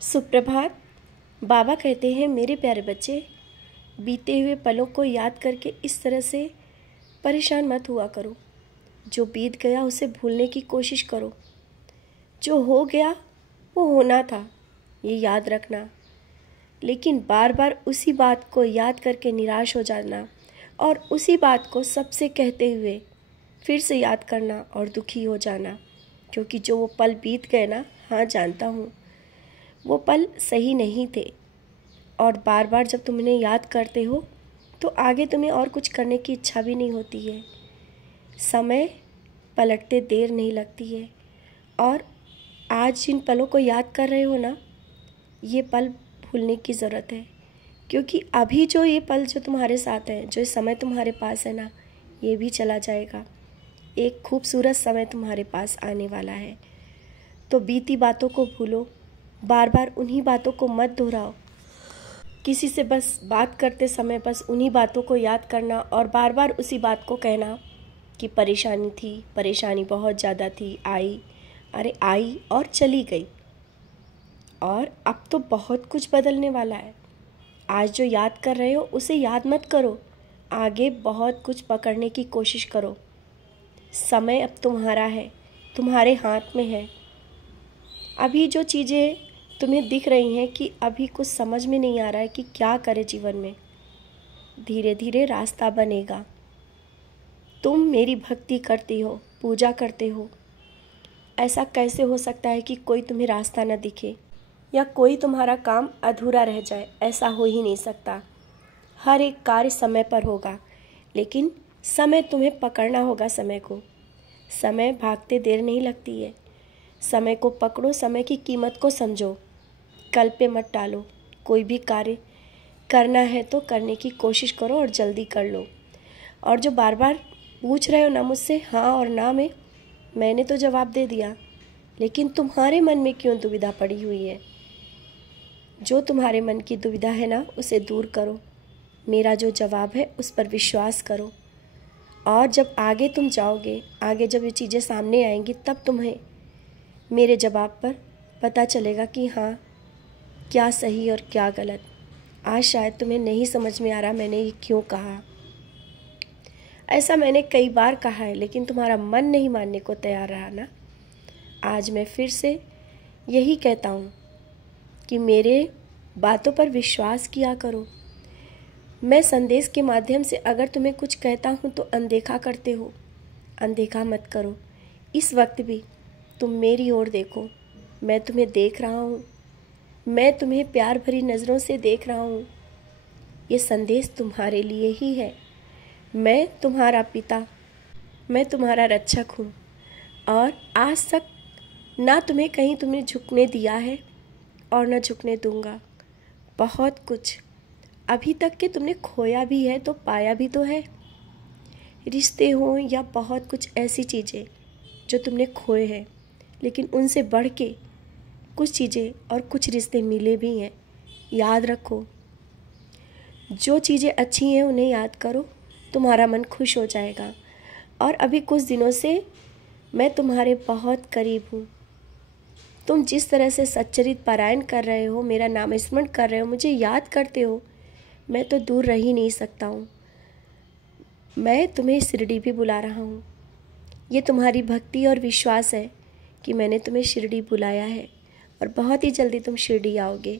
सुप्रभात। बाबा कहते हैं, मेरे प्यारे बच्चे, बीते हुए पलों को याद करके इस तरह से परेशान मत हुआ करो। जो बीत गया उसे भूलने की कोशिश करो। जो हो गया वो होना था, ये याद रखना। लेकिन बार बार उसी बात को याद करके निराश हो जाना और उसी बात को सबसे कहते हुए फिर से याद करना और दुखी हो जाना, क्योंकि जो वो पल बीत गए ना, हाँ जानता हूँ, वो पल सही नहीं थे। और बार बार जब तुम इन्हें याद करते हो तो आगे तुम्हें और कुछ करने की इच्छा भी नहीं होती है। समय पलटते देर नहीं लगती है। और आज जिन पलों को याद कर रहे हो ना, ये पल भूलने की ज़रूरत है, क्योंकि अभी जो ये पल जो तुम्हारे साथ है, जो समय तुम्हारे पास है ना, ये भी चला जाएगा। एक खूबसूरत समय तुम्हारे पास आने वाला है। तो बीती बातों को भूलो, बार बार उन्हीं बातों को मत दोहराओ। किसी से बस बात करते समय बस उन्हीं बातों को याद करना और बार बार उसी बात को कहना कि परेशानी थी, परेशानी बहुत ज़्यादा थी, अरे आई और चली गई। और अब तो बहुत कुछ बदलने वाला है। आज जो याद कर रहे हो उसे याद मत करो, आगे बहुत कुछ पकड़ने की कोशिश करो। समय अब तुम्हारा है, तुम्हारे हाथ में है। अभी जो चीज़ें तुम्हें दिख रही हैं कि अभी कुछ समझ में नहीं आ रहा है कि क्या करे जीवन में, धीरे धीरे रास्ता बनेगा। तुम मेरी भक्ति करती हो, पूजा करते हो, ऐसा कैसे हो सकता है कि कोई तुम्हें रास्ता न दिखे या कोई तुम्हारा काम अधूरा रह जाए? ऐसा हो ही नहीं सकता। हर एक कार्य समय पर होगा, लेकिन समय तुम्हें पकड़ना होगा। समय भागते देर नहीं लगती है। समय को पकड़ो, समय की कीमत को समझो, कल पे मत टालो। कोई भी कार्य करना है तो करने की कोशिश करो और जल्दी कर लो। और जो बार बार पूछ रहे हो ना मुझसे हाँ और ना में, मैंने तो जवाब दे दिया, लेकिन तुम्हारे मन में क्यों दुविधा पड़ी हुई है? जो तुम्हारे मन की दुविधा है ना, उसे दूर करो। मेरा जो जवाब है उस पर विश्वास करो। और जब आगे तुम जाओगे, आगे जब ये चीज़ें सामने आएंगी, तब तुम्हें मेरे जवाब पर पता चलेगा कि हाँ, क्या सही और क्या गलत। आज शायद तुम्हें नहीं समझ में आ रहा मैंने ये क्यों कहा। ऐसा मैंने कई बार कहा है, लेकिन तुम्हारा मन नहीं मानने को तैयार रहा ना। आज मैं फिर से यही कहता हूँ कि मेरे बातों पर विश्वास किया करो। मैं संदेश के माध्यम से अगर तुम्हें कुछ कहता हूँ तो अनदेखा करते हो। अनदेखा मत करो। इस वक्त भी तुम मेरी ओर देखो, मैं तुम्हें देख रहा हूँ, मैं तुम्हें प्यार भरी नज़रों से देख रहा हूँ। ये संदेश तुम्हारे लिए ही है। मैं तुम्हारा पिता, मैं तुम्हारा रक्षक हूँ और आज तक ना तुम्हें झुकने दिया है और ना झुकने दूंगा। बहुत कुछ अभी तक के तुमने खोया भी है तो पाया भी तो है। रिश्ते हों या बहुत कुछ ऐसी चीज़ें जो तुमने खोए हैं, लेकिन उनसे बढ़ के कुछ चीज़ें और कुछ रिश्ते मिले भी हैं। याद रखो, जो चीज़ें अच्छी हैं उन्हें याद करो, तुम्हारा मन खुश हो जाएगा। और अभी कुछ दिनों से मैं तुम्हारे बहुत करीब हूँ। तुम जिस तरह से सच्चरित पारायण कर रहे हो, मेरा नाम स्मरण कर रहे हो, मुझे याद करते हो, मैं तो दूर रह ही नहीं सकता हूँ। मैं तुम्हें शिरडी भी बुला रहा हूँ। ये तुम्हारी भक्ति और विश्वास है कि मैंने तुम्हें शिरडी बुलाया है और बहुत ही जल्दी तुम शिरडी आओगे।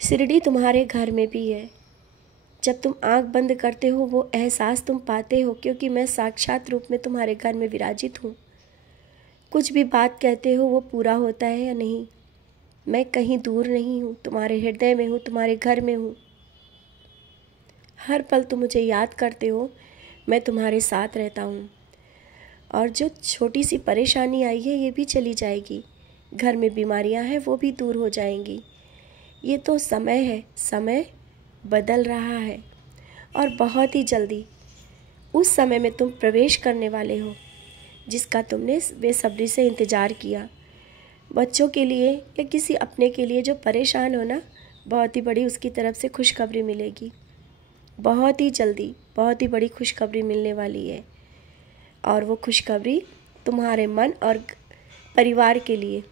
शिरडी तुम्हारे घर में भी है। जब तुम आंख बंद करते हो वो एहसास तुम पाते हो, क्योंकि मैं साक्षात रूप में तुम्हारे घर में विराजित हूँ। कुछ भी बात कहते हो वो पूरा होता है या नहीं? मैं कहीं दूर नहीं हूँ, तुम्हारे हृदय में हूँ, तुम्हारे घर में हूँ। हर पल तुम मुझे याद करते हो, मैं तुम्हारे साथ रहता हूँ। और जो छोटी सी परेशानी आई है ये भी चली जाएगी। घर में बीमारियाँ हैं वो भी दूर हो जाएंगी। ये तो समय है, समय बदल रहा है और बहुत ही जल्दी उस समय में तुम प्रवेश करने वाले हो जिसका तुमने बेसब्री से इंतज़ार किया। बच्चों के लिए या किसी अपने के लिए जो परेशान हो ना, बहुत ही बड़ी उसकी तरफ से खुशखबरी मिलेगी। बहुत ही जल्दी बहुत ही बड़ी खुशखबरी मिलने वाली है। और वो खुशखबरी तुम्हारे मन और परिवार के लिए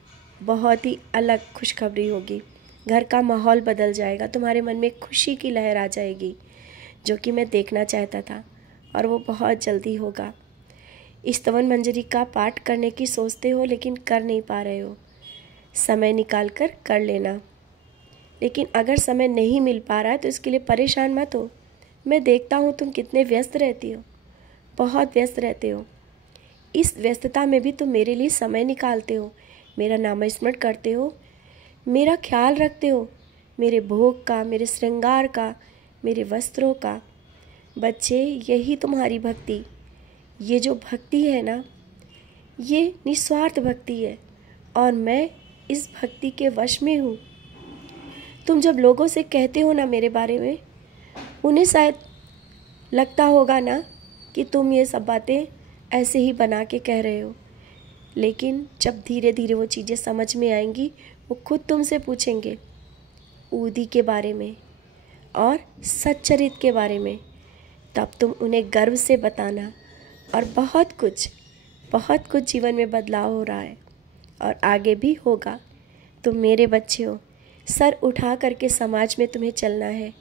बहुत ही अलग खुशखबरी होगी। घर का माहौल बदल जाएगा, तुम्हारे मन में खुशी की लहर आ जाएगी, जो कि मैं देखना चाहता था, और वो बहुत जल्दी होगा। स्तवन मंजरी का पाठ करने की सोचते हो लेकिन कर नहीं पा रहे हो। समय निकाल कर लेना। लेकिन अगर समय नहीं मिल पा रहा है तो इसके लिए परेशान मत हो। मैं देखता हूँ तुम कितने व्यस्त रहती हो, बहुत व्यस्त रहते हो। इस व्यस्तता में भी तुम मेरे लिए समय निकालते हो, मेरा नामस्मरण करते हो, मेरा ख्याल रखते हो, मेरे भोग का, मेरे श्रृंगार का, मेरे वस्त्रों का। बच्चे, यही तुम्हारी भक्ति। ये जो भक्ति है ना, ये निस्वार्थ भक्ति है, और मैं इस भक्ति के वश में हूँ। तुम जब लोगों से कहते हो ना मेरे बारे में, उन्हें शायद लगता होगा ना कि तुम ये सब बातें ऐसे ही बना के कह रहे हो, लेकिन जब धीरे धीरे वो चीज़ें समझ में आएंगी, वो खुद तुमसे पूछेंगे ऊदी के बारे में और सच्चरित के बारे में। तब तुम उन्हें गर्व से बताना, और बहुत कुछ जीवन में बदलाव हो रहा है, और आगे भी होगा। तुम मेरे बच्चे हो, सर उठा करके समाज में तुम्हें चलना है,